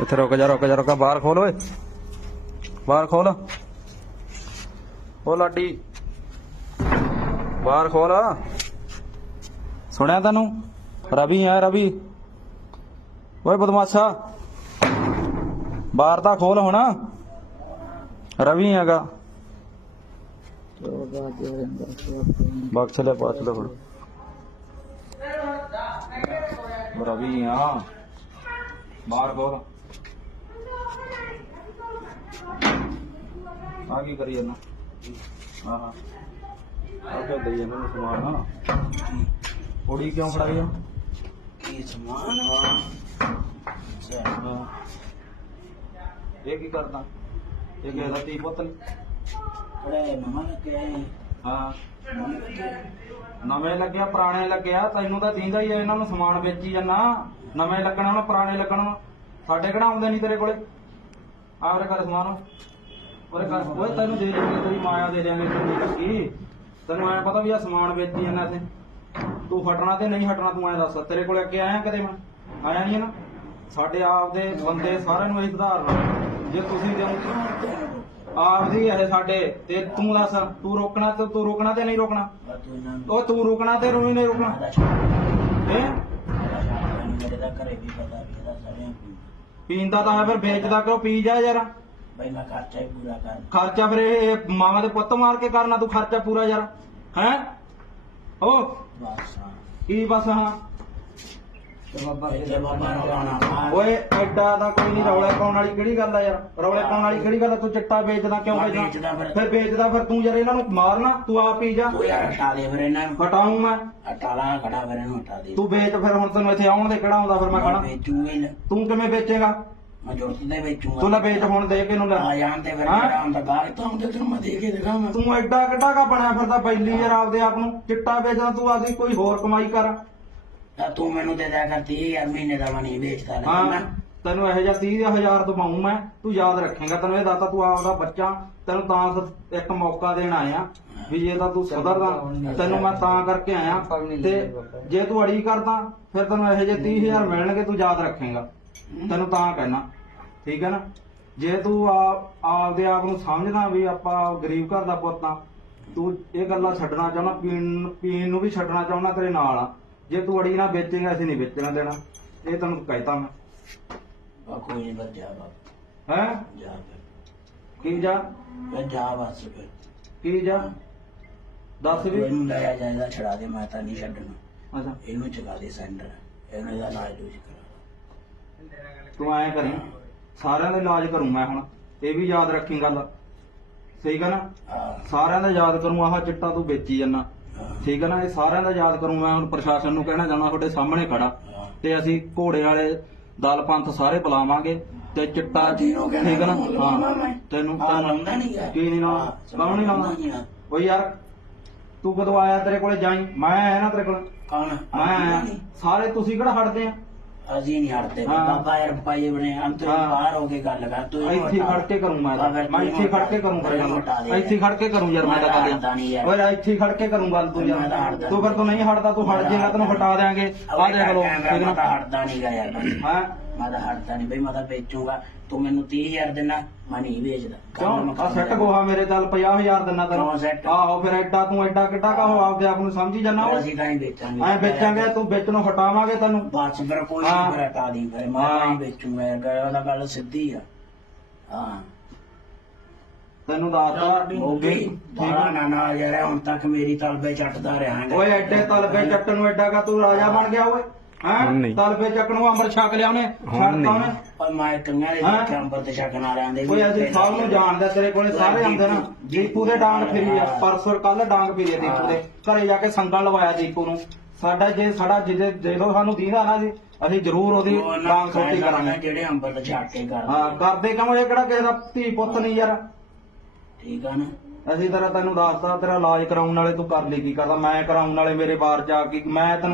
ਇੱਥੇ ਰੁਕ ਜਾ ਰੁਕ ਜਾ, ਰੁਕ ਬਾਹਰ ਖੋਲ ਓਏ। ਬਾਹਰ ਖੋਲ। ਓ ਲਾਡੀ। ਬਾਹਰ ਖੋਲ। ਸੁਣਿਆ ਤੈਨੂੰ? ਰਵੀ ਆ, ਰਵੀ। ਓਏ ਬਦਮਾਸ਼ਾ। ਬਾਹਰ ਤਾਂ ਖੋਲ ਹੁਣ। ਰਵੀ ਹੈਗਾ। ਬਖਸ਼ ਲੈ ਬਖਸ਼ ਲੈ ਹੁਣ। ਰਵੀ ਆ। ਬਾਹਰ ਖੋਲ। ਆ ਕੀ ਕਰੀ ਜਾਂਦਾ? ਹਾਂ ਹਾਂ ਆ ਕੇ ਦਈ ਇਹਨਾਂ ਨੂੰ ਸਮਾਨ ਹਾਂ ਕੁੜੀ ਕਿਉਂ ਫੜਾਈ ਆ? ਕੀ ਸਮਾਨ? ਹਾਂ। ਅੱਛਾ। ਹਾਂ। ਇਹ ਕੀ ਕਰਦਾ? ਇਹ ਕਿਸੇ ਦਾ ਤੀ ਪੁੱਤ ਨੀ? ਬੜੇ ਮਮਾ ਲੱਗੇ ਹਾਂ। ਮਮਾ ਲੱਗੇ ਨਵੇਂ ਲੱਗਿਆ ਪੁਰਾਣੇ ਲੱਗਿਆ ਤੈਨੂੰ ਤਾਂ ਦਿੰਦਾ ਹੀ ਆ ਇਹਨਾਂ ਨੂੰ ਸਮਾਨ ਵੇਚੀ ਜਾਂਦਾ। ਨਵੇਂ ਲੱਗਣਾ ਨਾ ਪੁਰਾਣੇ ਲੱਗਣਾ ਸਾਡੇ ਕਿਹੜਾ ਆਉਂਦੇ ਨਹੀਂ ਤੇਰੇ ਕੋਲੇ? ਆਵਰੇ ਕਰ ਸਮਾਨ। ਉਹਰੇ ਕਰ ਓਏ ਤੈਨੂੰ ਦੇ ਦੇਣਗੇ ਤੇਰੀ ਮਾਇਆ ਦੇ ਦੇਣਗੇ ਤੈਨੂੰ ਲੱਗੀ ਤੈਨੂੰ ਐ ਪਤਾ ਵੀ ਆ ਸਮਾਨ ਵੇਚੀ ਜਾਂਦਾ ਇੱਥੇ। ਤੂੰ ਹਟਣਾ ਤੇ ਨਹੀਂ ਹਟਣਾ ਤੂੰ ਐ ਦੱਸ। ਤੇਰੇ ਕੋਲੇ ਅੱਗੇ ਆਇਆ ਕਦੇ ਮੈਂ? ਆਇਆ ਨਹੀਂ ਨਾ? ਸਾਡੇ ਆਪ ਦੇ ਬੰਦੇ ਸਾਰਿਆਂ ਨੂੰ ਇਹ ਸੁਧਾਰਨਾ। ਜੇ ਤੁਸੀਂ ਦਿਓ ਆਪਦੀ ਇਹ ਸਾਡੇ ਤੇ ਤੂੰ ਦੱਸ ਤੂੰ ਰੋਕਣਾ ਤੇ ਤੂੰ ਰੋਕਣਾ ਤੇ ਨਹੀਂ ਰੋਕਣਾ? ਉਹ ਤੂੰ ਰੁਕਣਾ ਤੇ ਰੋਈ ਨਹੀਂ ਰੁਕਣਾ। ਹੈ? ਦਾ ਘਰੇ ਪੀਂਦਾ ਤਾਂ ਹੈ ਫਿਰ ਵੇਚਦਾ ਕਿਉਂ? ਪੀ ਜਾ ਯਾਰ ਬਈ ਮੈਂ ਖਰਚਾ ਹੀ ਪੂਰਾ ਕਰ ਖਰਚਾ ਫਿਰ ਇਹ ਮਾਵਾਂ ਦੇ ਪੁੱਤ ਮਾਰ ਕੇ ਕਰਨਾ ਤੂੰ ਖਰਚਾ ਪੂਰਾ ਯਾਰ। ਹੈ? ਓ? ਬਸ ਹਾਂ। ਕੀ ਬਸ ਹਾਂ? ਤੇ ਬਾਬਾ ਕਿਤੇ ਬਾਬਾ ਰੋਣਾ ਓਏ ਐਡਾ ਦਾ ਕੋਈ ਨਹੀਂ ਰੌਲੇ ਪਾਉਣ ਵਾਲੀ ਕਿਹੜੀ ਗੱਲ ਆ ਯਾਰ? ਰੌਲੇ ਪਾਉਣ ਵਾਲੀ ਕਿਹੜੀ ਗੱਲ ਆ? ਤੂੰ ਚਿੱਟਾ ਵੇਚਦਾ ਕਿਉਂ ਮੈਂ ਵੇਚਦਾ? ਵੇਚਦਾ ਫਿਰ। ਫਿਰ ਵੇਚਦਾ ਫਿਰ ਤੂੰ ਯਾਰ ਇਹਨਾਂ ਨੂੰ ਮਾਰਨਾ ਤੂੰ ਆਪ ਪੀ ਜਾ। ਯਾਰ ਹਟਾ ਦੇ ਫਿਰ ਇਹਨਾਂ ਨੂੰ। ਹਟਾਉਂ ਮੈਂ। ਹਟਾ ਲਾ ਖੜਾ ਫਿਰ ਇਹਨੂੰ ਹਟਾ ਦੇ। ਤੂੰ ਵੇਚ ਫਿਰ ਹੁਣ ਤੈਨੂੰ ਇੱਥੇ ਆਉਣ ਦੇ ਕਿਹੜਾ ਆਉਂਦਾ ਫਿਰ ਮੈਂ ਮੈਂ ਕਹਣਾ ਵੇਚੂਗਾ ਹੀ ਨਾ। ਤੂੰ ਕਿਵੇਂ ਵੇਚੇਗਾ? ਲੈ ਵੇਚ ਹੁਣ ਦੇ ਕੇ ਨੂੰ ਲੈ। ਆ ਜਾਣ ਤੇ ਫਿਰ ਹਾਂ? ਜਿਹੜਾ ਹੁੰਦਾ ਗਾਲ ਤਾਂ ਹੁੰਦੇ ਤੈਨੂੰ ਮੈਂ ਦੇ ਕੇ ਦਿਖਾਵਾਂ। ਤੂੰ ਐਡਾ ਕਿੱਡਾ ਕਾ ਬਣਿਆ ਫਿਰਦਾ ਬੈਲੀ ਯਾਰ ਆਪਦੇ ਆਪ ਨੂੰ। ਚਿੱਟਾ ਵੇਚਦਾ ਤੂੰ ਆਪਦੀ ਕੋਈ ਹੋਰ ਕਮਾਈ ਕਰ। ਤਾਂ ਤੂੰ ਮੈਨੂੰ ਦੇ ਦਿਆ ਕਰ 30000 ਮਹੀਨੇ ਦਾ ਮੈਂ ਨਹੀਂ ਵੇਚਦਾ ਲੈ ਹਾਂ ਤੈਨੂੰ ਇਹੋ ਜਿਹਾ 30000 ਦਵਾਉਂ ਮੈਂ। ਤੂੰ ਯਾਦ ਰੱਖੇਂਗਾ ਤੈਨੂੰ ਇਹ ਦੱਸਤਾ ਤੂੰ ਆਪਦਾ ਬੱਚਾ ਤੈਨੂੰ ਤਾਂ ਸ- ਇੱਕ ਮੌਕਾ ਦੇਣ ਆਇਆ ਵੀ ਜੇ ਤਾਂ ਤੂੰ ਸੁਧਰਦਾ ਤੈਨੂੰ ਮੈਂ ਤਾਂ ਕਰਕੇ ਆਇਆ। ਤੇ ਜੇ ਤੂੰ ਅੜੀ ਕਰਦਾ ਫਿਰ ਤੈਨੂੰ ਇਹੋ ਜਿਹੇ 30000 ਮਿਲਣਗੇ ਤੂੰ ਯਾਦ ਰੱਖੇਂਗਾ। ਤੈਨੂੰ ਤਾਂ ਕਹਿਣਾ। ਠੀਕ ਹੈ ਨਾ? ਜੇ ਤੂੰ ਆਪ ਆਪਦੇ ਆਪ ਨੂੰ ਸਮਝਦਾ ਵੀ ਆਪਾਂ ਗਰੀਬ ਘਰ ਦਾ ਪੁੱਤ ਆ ਤੂੰ ਇਹ ਗੱਲਾਂ ਛੱਡਣਾ ਚਾਹੁੰਦਾ ਪੀਣ ਪੀਣ ਨੂੰ ਵੀ ਛੱਡਣਾ ਚਾਹੁੰਦਾ ਤੇਰੇ ਨਾਲ ਆ। ਜੇ ਤੂੰ ਅੜੀ ਨਾ ਵੇਚੇਂਗਾ ਅਸੀਂ ਨਹੀਂ ਵੇਚਣਾ ਦੇਣਾ। ਇਹ ਤੈਨੂੰ ਕਹਿਤਾ ਮੈਂ। ਬਾ ਕੋਈ ਨਹੀਂ ਬਸ ਜਾ ਬਾਪ ਹੈ? ਜਾ ਕੀ ਜਾ? ਫਿਰ ਜਾ ਬਸ ਫਿਰ। ਕੀ ਜਾ? ਦੱਸ ਵੀ। ਇਹਨੂੰ ਲੈ ਆ ਜਾਇਦਾ ਛੜਾ ਦੇ ਮੈਂ ਤਾਂ ਨਹੀਂ ਛੱਡਣਾ। ਅੱਛਾ। ਇਹਨੂੰ ਚਗਾ ਦੇ ਸੈਂਟਰ। ਇਹਨੂੰ ਇਹਦਾ ਇਲਾਜ ਲੂਜ ਕਰਾ। ਤੂੰ ਐਂ ਕਰੀ। ਸਾਰਿਆਂ ਦਾ ਇਲਾਜ ਕਰੂੰ ਮੈਂ ਹੁਣ ਇਹ ਵੀ ਯਾਦ ਰੱਖੀ ਗੱਲ। ਠੀਕ ਹੈ ਨਾ? ਹਾਂ ਸਾਰਿਆਂ ਦਾ ਯਾਦ ਕਰੂੰ ਆਹ ਚਿੱਟਾ ਤੂੰ ਵੇਚੀ ਜੰਨਾ ਹਾਂ, ਠੀਕ ਹੈ ਨਾ? ਇਹ ਸਾਰਿਆਂ ਦਾ ਯਾਦ ਕਰੂੰ ਮੈਂ ਹੁਣ ਪ੍ਰਸ਼ਾਸਨ ਨੂੰ ਕਹਿਣਾ ਚਾਹੁੰਦਾ ਤੁਹਾਡੇ ਸਾਹਮਣੇ ਖੜਾ। ਹਾਂ। ਤੇ ਅਸੀਂ ਘੋੜੇ ਵਾਲੇ ਦਲ ਪੰਥ ਸਾਰੇ ਬੁਲਾਵਾਂਗੇ ਤੇ ਚਿੱਟਾ ਠੀਕ ਹੈ ਨਾ। ਹਾਂ ਤੈਨੂੰ ਹਾਂ, ਤੈਨੂੰ- ਲਾਉਂਦਾ ਨੀ ਗਾ। ਕੀ ਨਹੀਂ ਲਾਉਣਾ? ਹਾਂ, ਕੌਣ ਨਹੀਂ ਲਾਉਂਦਾ ਲਾਉਂਦਾ। ਓ ਯਾਰ। ਤੂੰ ਕਦੋਂ ਆਇਆ ਤੇਰੇ ਕੋਲੇ ਜਾਈ? ਮੈਂ ਆਇਆ ਨਾ ਤੇਰੇ ਕੋਲ। ਕੌਣ? ਮੈਂ ਸਾਰੇ ਤੁਸੀਂ ਕਿਹੜਾ ਹਟਦੇ ਆ? ਅਸੀਂ ਨਹੀਂ ਹਟਦੇ ਹਾਂ। ਬਾਬਾ ਯਾਰ ਪਾਈਏ ਬਣੇ ਅੰਤਰ ਹਾਂ। ਬਾਹਰ ਹੋ ਕੇ ਗੱਲ ਕਰ ਤੂੰ ਇਹਨੂੰ ਇੱਥੇ ਹਟਾ। ਖੜ ਕੇ ਕਰੂੰ ਮੈਂ ਤਾਂ। ਬਾਬਾ ਮੈਂ ਇੱਥੇ ਖੜ ਕੇ ਕਰੂੰ ਤੂੰ ਇਹਨੂੰ ਹਟਾ ਦੇ। ਇੱਥੇ ਖੜ ਕੇ ਕਰੂੰ ਯਾਰ ਮੈਂ ਤਾਂ ਮੈਂ ਤਾਂ ਹਟਦਾ ਨੀ ਯਾਰ। ਓਏ ਇੱਥੇ ਖੜ ਕੇ ਕਰੂੰ ਗੱਲ ਤੂੰ ਮੈਂ ਤਾਂ ਯਾਰ ਹਟਦਾ ਤੂੰ ਫਿਰ ਤੂੰ ਨਹੀਂ ਹਟਦਾ ਤੂੰ ਹਟ ਜਾਏਗਾ ਤੈਨੂੰ ਹਟਾ ਦੇਾਂਗੇ ਆ ਦੇਖ ਲੋ ਮੈਂ ਠੀਕ ਤਾਂ ਨਾ ਹਟਦਾ ਨਹੀਂ ਗਾ ਯਾਰ। ਹਾਂ ਮੈਂ ਤਾਂ ਹਟਦਾ ਨਹੀਂ ਬਈ ਮੈਂ ਤਾਂ ਵੇਚੂਗਾ। ਤੂੰ ਮੈਨੂੰ 30000 ਦੇਣਾ ਮੈਂ ਨਹੀਂ ਵੇਚਦਾ। ਕਿਉਂ? ਆ ਸੈੱਟ ਗੋਹਾ ਮੇਰੇ ਚੱਲ 50000 ਦਿੰਨਾ ਤੈਨੂੰ। ਕਿਉਂ set? ਆਹੋ ਫਿਰ ਐਡਾ ਤੂੰ ਐਡਾ ਕਿੱਡਾ ਕਾ ਹੋ ਆਪਦੇ ਆਪ ਨੂੰ ਸਮਝੀ ਜਾਨਾ ਓਏ? ਅਸੀਂ ਤਾਂ ਨਹੀਂ ਵੇਚਾਂਗੇ। ਐ ਵੇਚਾਂਗੇ ਤੂੰ ਵਿੱਚ ਨੂੰ ਹਟਾਵਾਂਗੇ ਤੈਨੂੰ। ਬਾਅਦ ਚ ਫਿਰ ਕੋਈ ਹਾਂ। ਨਹੀਂ ਫਿਰ ਹਟਾ ਦੀ ਫਿਰ ਮੈਂ ਹਾਂ। ਨਹੀਂ ਵੇਚੂਗਾ ਯਾਰ ਗੱਲ ਉਹਦਾ ਗੱਲ ਸਿੱਧੀ ਆ। ਹਾਂ। ਤੈਨੂੰ ਦੱਸਦਾ ਹੋ ਗਈ। ਬਾਰਾ ਨਾ ਨਾ ਯਾਰ ਹੁਣ ਤੱਕ ਮੇਰੀ ਤਲਬੇ ਚੱਟਦਾ ਰਿਹਾ ਹੈਗਾ। ਓਏ ਐਡੇ ਤਲਬੇ ਚੱਟਣ ਨੂੰ ਐਡਾ ਕਾ ਤੂੰ ਰਾਜਾ ਬਣ ਗਿਆ ਓਏ। ਹੈਂ ਤਲਬੇ ਚੱਕਣ ਨੂੰ ਅੰਮ੍ਰਿਤ ਛਕ ਲਿਆ ਉਹਨੇ ਛੱਡਤਾ ਉਹਨੇ। ਪਰ ਮੈਂ ਕੰਗਾਂ ਦੇ ਹਾਂ। ਦੇਖਿਆ ਅੰਬਰ ਤੇ ਛਕਣ ਵਾਲਿਆਂ ਦੇ ਓਏ ਅਸੀਂ ਸਭ ਨੂੰ ਜਾਣਦਾ ਤੇਰੇ ਕੋਲੇ ਸਾਰੇ ਆਉਂਦੇ ਨਾ। ਦੀਪੂ ਦੇ ਡਾਂਗ ਫਿਰੀ ਆ ਪਰਸੋਂ ਕੱਲ ਡਾਂਗ ਫਿਰੀ ਆ ਦੀਪੂ ਦੇ। ਘਰੇ ਜਾ ਕੇ ਸੰਗਲ ਲਵਾਇਆ ਦੀਪੂ ਨੂੰ। ਸਾਡਾ ਜੇ ਸਾਡਾ ਜਿਹਦੇ ਜਦੋਂ ਸਾਨੂੰ ਦੀਦਾ ਨਾ ਜੀ ਅਸੀਂ ਜ਼ਰੂਰ ਉਹਦੀ ਡਾਂਗ ਸੋਟੀ ਕਰਾਂਗੇ। ਜਿਹੜੇ ਅੰਬਰ ਤੇ ਛੱਕ ਕੇ ਕਰ ਹਾਂ ਕਰਦੇ ਕਿਉਂ? ਇਹ ਕਿਹੜਾ ਕਿਸੇ ਦਾ ਧੀ ਪੁੱਤ ਨਹੀਂ ਯਾਰ। ਠੀਕ ਆ ਨਾ। ਅਸੀਂ ਤੇਰਾ ਤੈਨੂੰ ਦੱਸਦਾ ਤੇਰਾ ਇਲਾਜ ਕਰਾਉਣ ਵਾਲੇ ਤੂੰ ਕਰ ਲਈ ਕੀ ਕਰਦਾ। ਮੈਂ ਕਰਾਉਣ ਵਾਲੇ ਮੇਰੇ ਬਾਹਰ ਜਾ ਕੇ ਮੈਂ ਤੈਨੂੰ